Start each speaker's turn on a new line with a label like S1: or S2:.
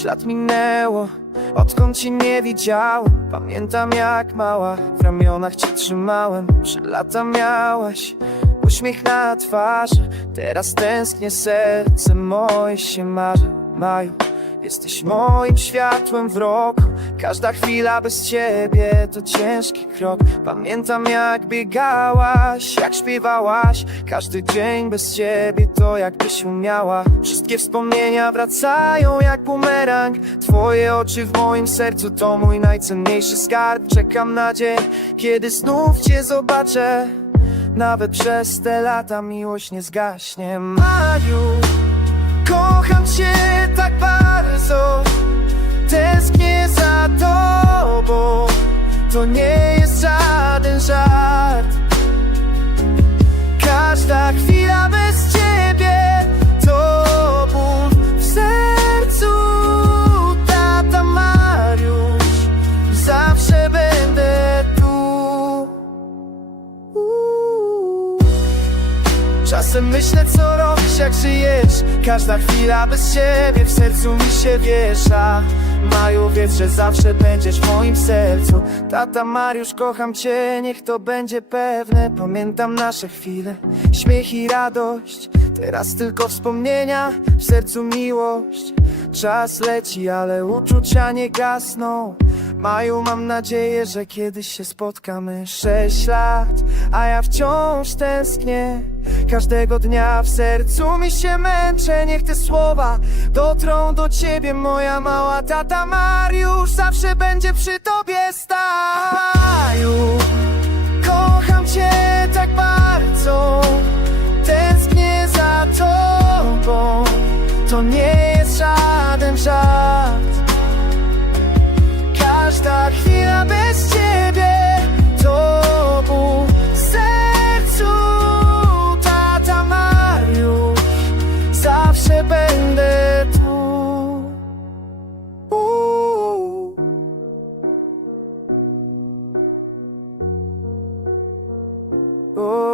S1: Sześć lat minęło, odkąd cię nie widziałem. Pamiętam jak mała, w ramionach cię trzymałem. Trzy lata miałaś, uśmiech na twarzy. Teraz tęsknię, serce moje się marzy Maju, jesteś moim światłem w roku. Każda chwila bez ciebie to ciężki krok. Pamiętam jak biegałaś, jak śpiewałaś. Każdy dzień bez ciebie to jakbyś umiała. Wszystkie wspomnienia wracają jak bumerang. Twoje oczy w moim sercu to mój najcenniejszy skarb. Czekam na dzień, kiedy znów cię zobaczę. Nawet przez te lata miłość nie zgaśnie. Maju, kocham cię Każda chwila bez ciebie To ból w sercu. Tata Mariusz Zawsze będę tu. Czasem myślę co robisz jak żyjesz. Każda chwila bez ciebie w sercu mi się wiesza Maju wiedz, że zawsze będziesz w moim sercu. Tata Mariusz kocham cię, niech to będzie pewne. Pamiętam nasze chwile, śmiech i radość. Teraz tylko wspomnienia, w sercu miłość. Czas leci, ale uczucia nie gasną. Maju, mam nadzieję, że kiedyś się spotkamy. Sześć lat, a ja wciąż tęsknię Każdego dnia w sercu mi się męczę. Niech te słowa dotrą do ciebie Moja mała tata Mariusz. Zawsze będzie przy tobie staju. Kocham cię tak bardzo. Tęsknię za tobą. To nie jest żaden żart Oh.